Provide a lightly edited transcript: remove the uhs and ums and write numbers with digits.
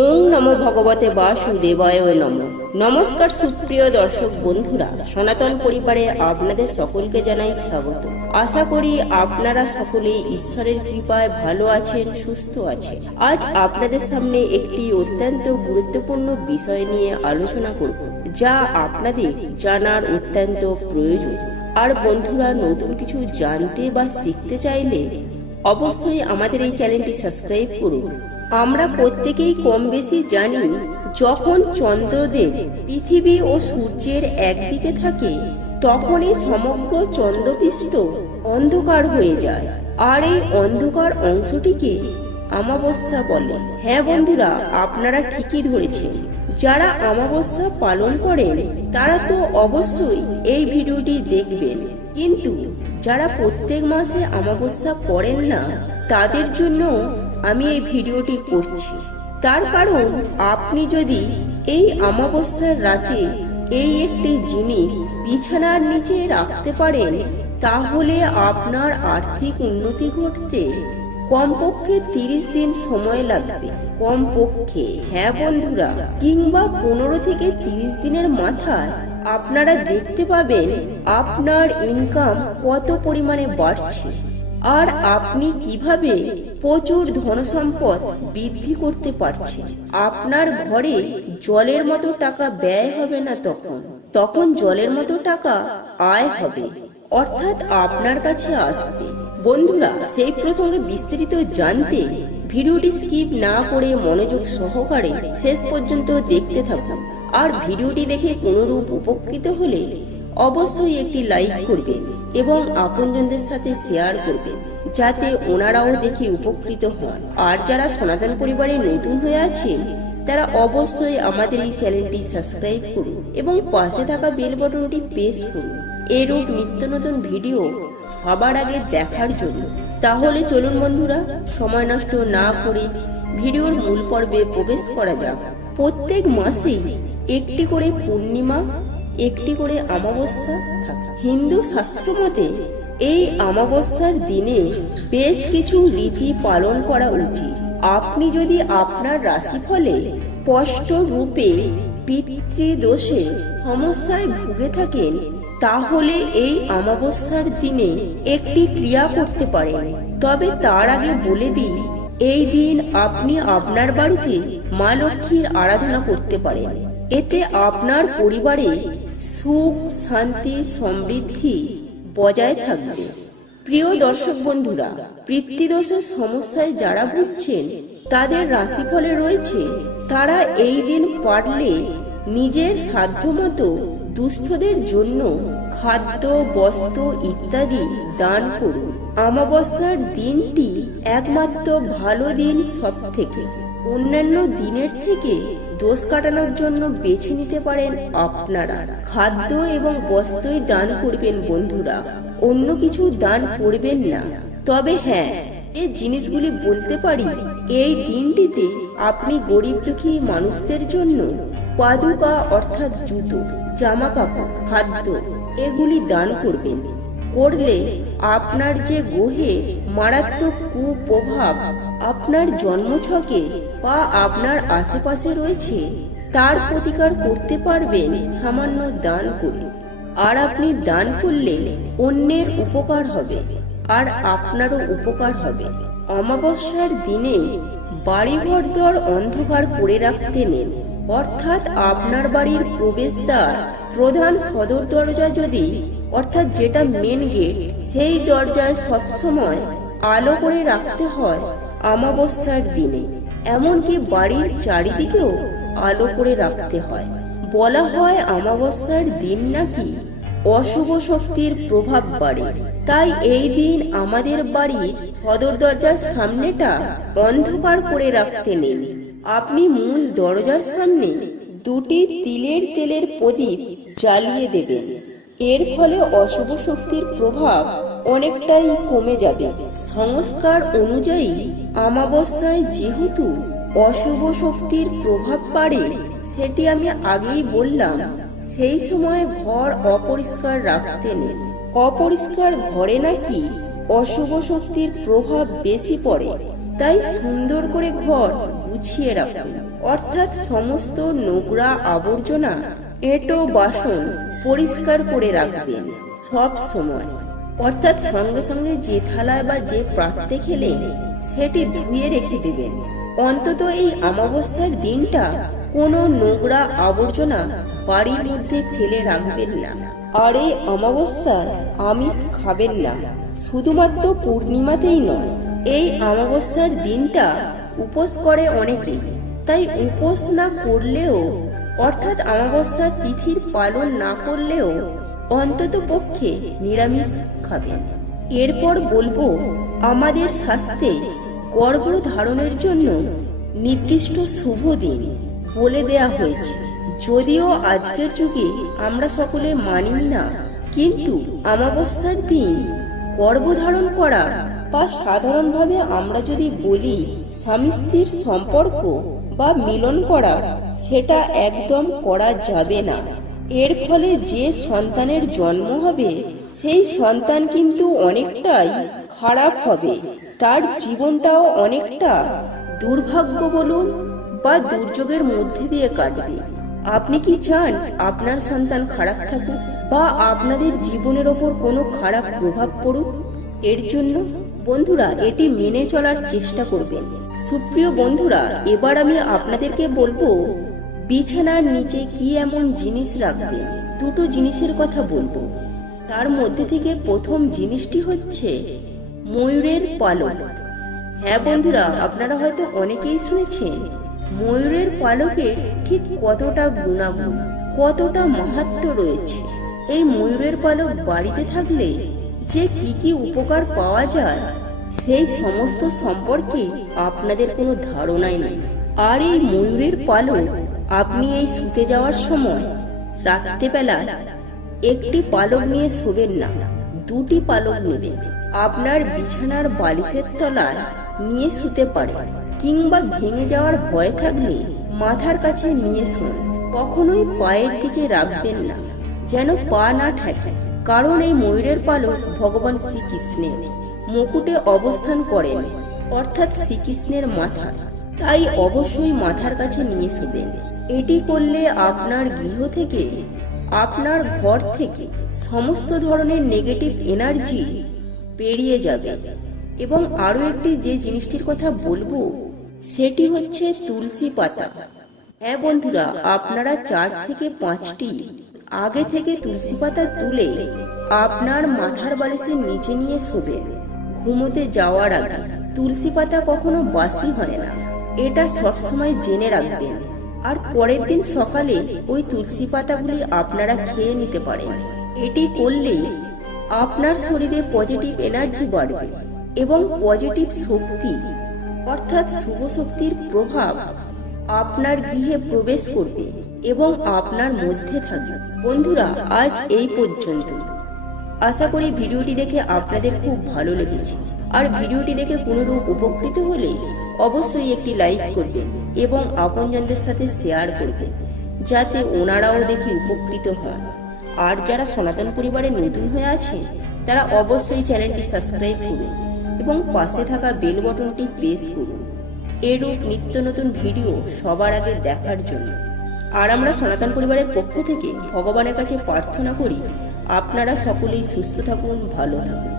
ওং নমো ভগবতে বাসুদেবায় নমঃ। নমস্কার সুপ্রিয় দর্শক বন্ধুরা, সনাতন পরিবারে আপনাদের সকলকে জানাই স্বাগত। আশা করি আপনারা সকলেই ঈশ্বরের কৃপায় ভালো আছেন, সুস্থ আছেন। আজ আপনাদের সামনে একটি অত্যন্ত গুরুত্বপূর্ণ বিষয় নিয়ে আলোচনা করব, যা আপনাদের জানার অত্যন্ত প্রয়োজন। আর বন্ধুরা, নতুন কিছু জানতে বা শিখতে চাইলে অবশ্যই আমাদের এই চ্যানেলটি সাবস্ক্রাইব করুন। আমরা প্রত্যেকেই কম বেশি জানি, যখন চন্দ্রদেব পৃথিবী ও সূর্যের একদিকে থাকে তখনই সমগ্র চন্দ্রপৃষ্ঠ অন্ধকার হয়ে যায়, আর এই অন্ধকার অংশটিকে অমাবস্যা বলে। হ্যাঁ বন্ধুরা, আপনারা ঠিকই ধরেছেন। যারা অমাবস্যা পালন করেন তারা তো অবশ্যই এই ভিডিওটি দেখবেন, কিন্তু যারা প্রত্যেক মাসে অমাবস্যা করেন না তাদের জন্য আমি এই ভিডিওটি করছি। তার কারণ, আপনি যদি এই অমাবস্যার রাতে এই একটি জিনিস বিছানার নিচে রাখতে পারেন, তাহলে আপনার আর্থিক উন্নতি ঘটতে কমপক্ষে 30 দিন সময় লাগবে। কমপক্ষে, হ্যাঁ বন্ধুরা, কিংবা 15 থেকে 30 দিনের মাথায় আপনারা দেখতে পাবেন আপনার ইনকাম কত পরিমাণে বাড়ছে, আর আপনি কিভাবে প্রচুর ধনসম্পদ বৃদ্ধি করতে পারছেন। আপনার ঘরে জলের মতো টাকা ব্যয় হবে না, তখন জলের মতো টাকা আয় হবে, অর্থাৎ আপনার কাছে আসবে। বন্ধুরা, সেই প্রসঙ্গে বিস্তারিত জানতে ভিডিওটি স্কিপ না করে মনোযোগ সহকারে শেষ পর্যন্ত দেখতে থাকুন। আর ভিডিওটি দেখে কোনরূপ উপকৃত হলে অবশ্যই একটি লাইক করবেন এবং আপনজনদের সাথে শেয়ার করবেন, যাতে ওনারাও দেখে উপকৃত হন। আর যারা সনাতন পরিবারে নতুন হয়ে আছেন তারা অবশ্যই আমাদের এই চ্যানেলটি সাবস্ক্রাইব করুন এবং পাশে থাকা বেল বাটনটি প্রেস করুন এরূপ নিত্য নতুন ভিডিও সবার আগে দেখার জন্য। তাহলে চলুন বন্ধুরা, সময় নষ্ট না করে ভিডিওর মূল পর্বে প্রবেশ করা যাক। প্রত্যেক মাসে একটি করে পূর্ণিমা, একটি করে অমাবস্যা থাকে। হিন্দু শাস্ত্র মতে এই অমাবস্যার দিনে বেশ কিছু রীতি পালন করা উচিত। আপনি যদি আপনার রাশিফলে স্পষ্ট রূপে পিতৃদোষে সমস্যায় ভুগে থাকেন, তাহলে এই অমাবস্যার দিনে একটি ক্রিয়া করতে পারেন। তবে তার আগে বলে দিই, এই দিন আপনি আপনার বাড়িতে মা লক্ষ্মীর আরাধনা করতে পারেন। এতে আপনার পরিবারে সুখ, শান্তি, সমৃদ্ধি বজায় থাকবে। প্রিয় দর্শক বন্ধুরা, পিতৃদোষের সমস্যায় যারা ভুগছেন তাদের রাশিফলে রয়েছে, তারা এই দিন পারলে নিজের সাধ্যমতো দুস্থদের জন্য খাদ্য, বস্ত্র ইত্যাদি দান করুন। অমাবস্যার দিনটি একমাত্র ভালো দিন সব থেকে। অন্যান্য দিনের থেকে দোষ কাটানোর জন্য বেছে নিতে পারেন আপনারা। খাদ্য এবং বস্ত্রই দান করবেন বন্ধুরা, অন্য কিছু দান করবেন না। তবে হ্যাঁ, এই জিনিসগুলি বলতে পারি, এই দিনটিতে আপনি গরিব দুঃখী মানুষদের জন্য পাদুকা অর্থাৎ জুতো, জামা কাপড়, খাদ্য এগুলি দান করবেন। করলে আপনার যে গ্রহে মারাত্মক কুপ্রভাব আপনার জন্মছকে বা আপনার আশেপাশে রয়েছে তার প্রতিকার করতে পারবেন সামান্য দান করে। আর আপনি দান করলে অন্যের উপকার হবে আর আপনারও উপকার হবে। অমাবস্যার দিনে বাড়িঘর দর অন্ধকার করে রাখতে নেন, অর্থাৎ আপনার বাড়ির প্রবেশদ্বার প্রধান সদর দরজা যদি, অর্থাৎ যেটা মেন গেট, সেই দরজায় সবসময় আলো করে রাখতে হয় অমাবস্যার দিনে। এমনকি বাড়ির চারিদিকেও আলো করে রাখতে হয়। বলা হয় অমাবস্যার দিন নাকি অশুভ শক্তির প্রভাব বাড়ে, তাই এই দিন আমাদের বাড়ির সদর দরজার সামনেটা অন্ধকার করে রাখতে নেন। আপনি মূল দরজার সামনে 2টি তিলের তেলের প্রদীপ জ্বালিয়ে দেবেন। এর ফলে অশুভ শক্তির প্রভাব অনেকটাই কমে যাবে। সংস্কার অনুযায়ী অমাবস্যায় যেহেতু অশুভ শক্তির প্রভাব বাড়ে, সেটি আমি আগেই বললাম, সেই সময় ঘর অপরিষ্কার রাখতে নেই। অপরিষ্কার ঘরে নাকি অশুভ শক্তির প্রভাব বেশি পড়ে, তাই সুন্দর করে ঘর গুছিয়ে রাখুন। অর্থাৎ সমস্ত নোংরা আবর্জনা এঁটো বাসন পরিষ্কার করে রাখবেন সব সময়। অর্থাৎ সঙ্গে সঙ্গে যে থালায় বা যে পাত্রে খেলেন সেটি ধুয়ে রেখে দেবেন। অন্তত এই অমাবস্যার দিনটা কোনো নোংরা আবর্জনা বাড়ির মধ্যে ফেলে রাখবেন না। আর এই অমাবস্যায় আমিষ খাবেন না, শুধুমাত্র পূর্ণিমাতেই নয়। এই অমাবস্যার দিনটা উপোস করে অনেকেই, তাই উপোস না করলেও অর্থাৎ অমাবস্যার তিথির পালন না করলেও অন্তত পক্ষে নিরামিষ খাবেন। এরপর বলবো আমাদের শাস্ত্রে গর্ভধারণের জন্য নির্দিষ্ট শুভ দিন বলে দেয়া হয়েছে। যদিও আজকের যুগে আমরা সকলে মানি না, কিন্তু অমাবস্যার দিন গর্ভধারণ করা বা সাধারণভাবে আমরা যদি বলি স্বামী স্ত্রীর সম্পর্ক বা মিলন করা, সেটা একদম করা যাবে না। এর ফলে যে সন্তানের জন্ম হবে সেই সন্তান কিন্তু অনেকটাই খারাপ হবে, তার জীবনটাও অনেকটা দুর্ভাগ্য বলুন বা দুর্যোগের মধ্যে দিয়ে কাটবে। আপনি কি চান আপনার সন্তান খারাপ থাকুক বা আপনাদের জীবনের ওপর কোনো খারাপ প্রভাব পড়ুক? এর জন্য বন্ধুরা এটি মেনে চলার চেষ্টা করবেন। সুপ্রিয় বন্ধুরা, এবার আমি আপনাদেরকে বলবো বিছানার নিচে কি এমন জিনিস রাখবেন। দুটো জিনিসের কথা বলবো। তার মধ্যে থেকে প্রথম জিনিসটি হচ্ছে ময়ূরের পালক। হ্যাঁ বন্ধুরা, আপনারা হয়তো অনেকেই শুনেছেন ময়ূরের পালকের ঠিক কতটা গুণাগুণ, কতটা মাহাত্ম্য রয়েছে। এই ময়ূরের পালক বাড়িতে থাকলে যে কি কি উপকার পাওয়া যায় সেই সমস্ত সম্পর্কে আপনাদের কোনো ধারণাই নেই। আর এই ময়ূরের পালক আপনি এই শুতে যাওয়ার সময় রাত্রেবেলা একটি পালক নিয়ে শোবেন না, দুটি পালক নেবেন। আপনার বিছানার বালিশের তলায় নিয়ে শুতে পারেন, কিংবা ভেঙে যাওয়ার ভয় থাকলে মাথার কাছে নিয়ে শুন। কখনোই পায়ের দিকে রাখবেন না, যেন পা না ঠেকে। কারণ এই ময়ূরের পালক ভগবান শ্রীকৃষ্ণের মুকুটে অবস্থান করেন, অর্থাৎ শ্রীকৃষ্ণের মাথা, তাই অবশ্যই মাথার কাছে নিয়ে শুবেন। এটি করলে আপনার গৃহ থেকে, আপনার ঘর থেকে সমস্ত ধরনের নেগেটিভ এনার্জি বেরিয়ে যাবে। এবং আরো একটি যে জিনিসটির কথা বলবো সেটি হচ্ছে তুলসী পাতা। হ্যাঁ বন্ধুরা, আপনারা 4 থেকে 5টি আগে থেকে তুলসী পাতা তুলে আপনার মাথার বালিশের নিচে নিয়ে শোবেন ঘুমোতে যাওয়ার আগে। তুলসী পাতা কখনো বাসি হয় না, এটা সবসময় জেনে রাখবেন। আর পরের দিন সকালে ওই তুলসী পাতাগুলি আপনারা খেয়ে নিতে পারেন। এটি করলে আপনার শরীরে পজিটিভ এনার্জি বাড়বে এবং পজিটিভ শক্তি অর্থাৎ শুভ শক্তির প্রভাব আপনার গৃহে প্রবেশ করবে এবং আপনার মধ্যে থাকবে। বন্ধুরা, আজ এই পর্যন্ত। আশা করি ভিডিওটি দেখে আপনাদের খুব ভালো লেগেছে। আর ভিডিওটি দেখে কোনোরূপ উপকৃত হলে অবশ্যই একটি লাইক করবেন এবং আপনজনদের সাথে শেয়ার করবেন, যাতে ওনারাও দেখে উপকৃত হন। আর যারা সনাতন পরিবারে নতুন হয়ে আছে তারা অবশ্যই চ্যানেলটি সাবস্ক্রাইব করুন এবং পাশে থাকা বেল বাটনটি প্রেস করুন এরূপ নিত্য নতুন ভিডিও সবার আগে দেখার জন্য। আর আমরা সনাতন পরিবারের পক্ষ থেকে ভগবানের কাছে প্রার্থনা করি আপনারা সকলেই সুস্থ থাকুন, ভালো থাকুন।